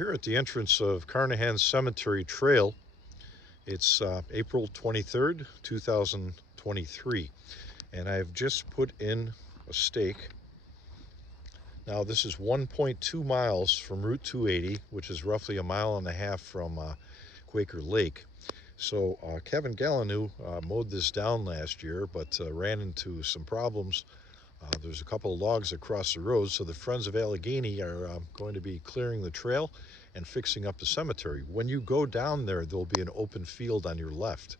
here at the entrance of Carnahan Cemetery Trail. It's April 23rd, 2023, and I've just put in a stake. Now this is 1.2 miles from Route 280, which is roughly a mile and a half from Quaker Lake. So Kevin Gallineau mowed this down last year, but ran into some problems. There's a couple of logs across the road, so the Friends of Allegany are going to be clearing the trail and fixing up the cemetery. When you go down there, there'll be an open field on your left,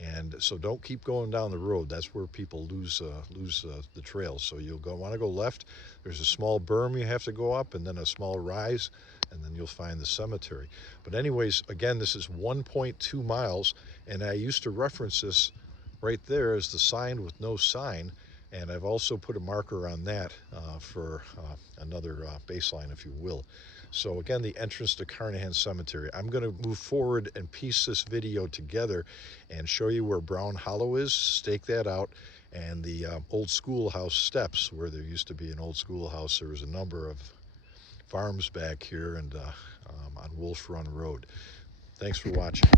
and so don't keep going down the road. That's where people lose the trail. So you'll want to go left. There's a small berm you have to go up, and then a small rise, and then you'll find the cemetery. But anyways, again, this is 1.2 miles, and I used to reference this right there as the sign with no sign. And I've also put a marker on that for another baseline, if you will. So again, the entrance to Carnahan Cemetery. I'm going to move forward and piece this video together and show you where Brown Hollow is, stake that out, and the old schoolhouse steps, where there used to be an old schoolhouse. There was a number of farms back here and on Wolf Run Road. Thanks for watching.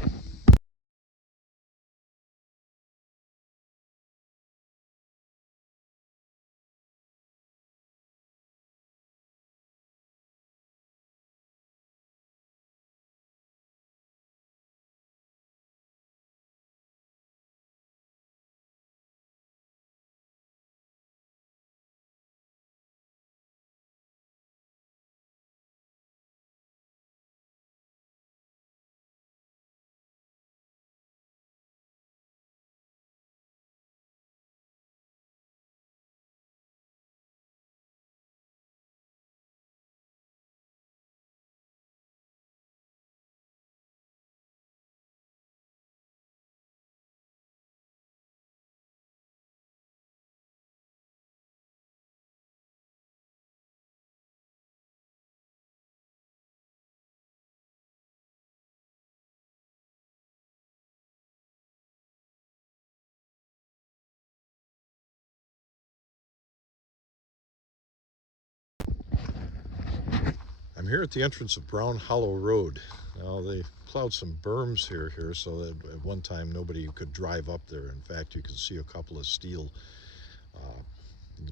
I'm here at the entrance of Brown Hollow Road. Now they plowed some berms here so that at one time nobody could drive up there. In fact, you can see a couple of steel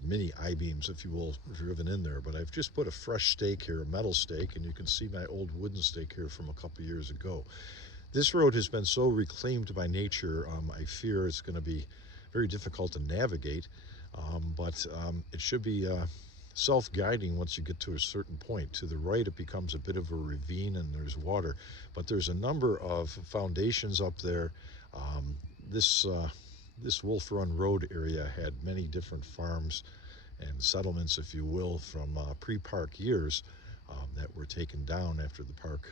mini I-beams, if you will, driven in there. But I've just put a fresh stake here, a metal stake, and you can see my old wooden stake here from a couple years ago. This road has been so reclaimed by nature, I fear it's going to be very difficult to navigate, but it should be self-guiding once you get to a certain point. To the right, it becomes a bit of a ravine and there's water, but there's a number of foundations up there. This Wolf Run Road area had many different farms and settlements, if you will, from pre-park years that were taken down after the park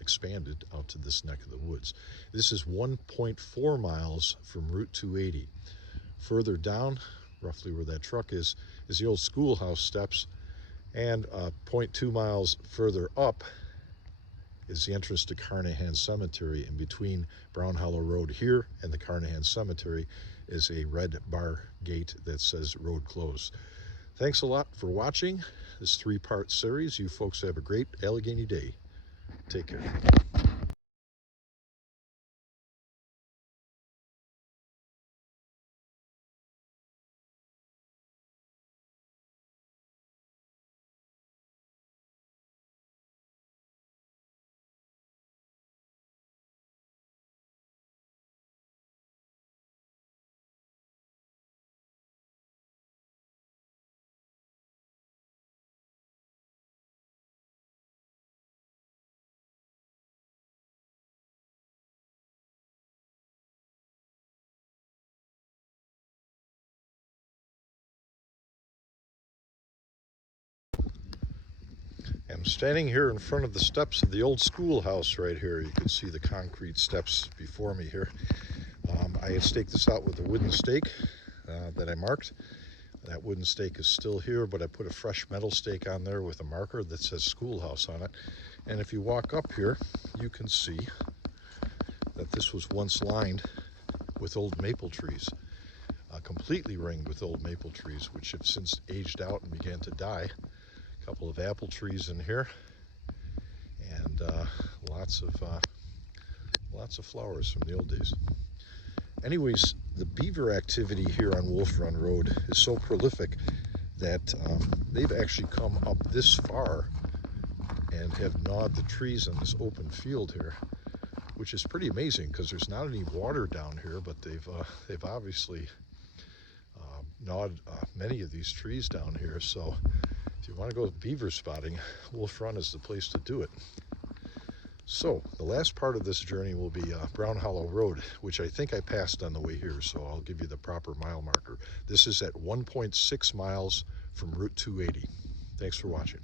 expanded out to this neck of the woods. This is 1.4 miles from Route 280. Further down, roughly where that truck is the old schoolhouse steps, and 0.2 miles further up is the entrance to Carnahan Cemetery. In between Brown Hollow Road here and the Carnahan Cemetery is a red bar gate that says road closed. Thanks a lot for watching this three-part series. You folks have a great Allegany day. Take care. I'm standing here in front of the steps of the old schoolhouse right here. You can see the concrete steps before me here. I had staked this out with a wooden stake that I marked. That wooden stake is still here, but I put a fresh metal stake on there with a marker that says schoolhouse on it. And if you walk up here, you can see that this was once lined with old maple trees, completely ringed with old maple trees, which have since aged out and began to die. A couple of apple trees in here. and lots of flowers from the old days. Anyways, the beaver activity here on Wolf Run Road is so prolific that they've actually come up this far and have gnawed the trees on this open field here, which is pretty amazing because there's not any water down here, but they've obviously gnawed many of these trees down here. So if you want to go beaver spotting, Wolf Run is the place to do it. So the last part of this journey will be Brown Hollow Road, which I think I passed on the way here, so I'll give you the proper mile marker. This is at 1.6 miles from Route 280. Thanks for watching.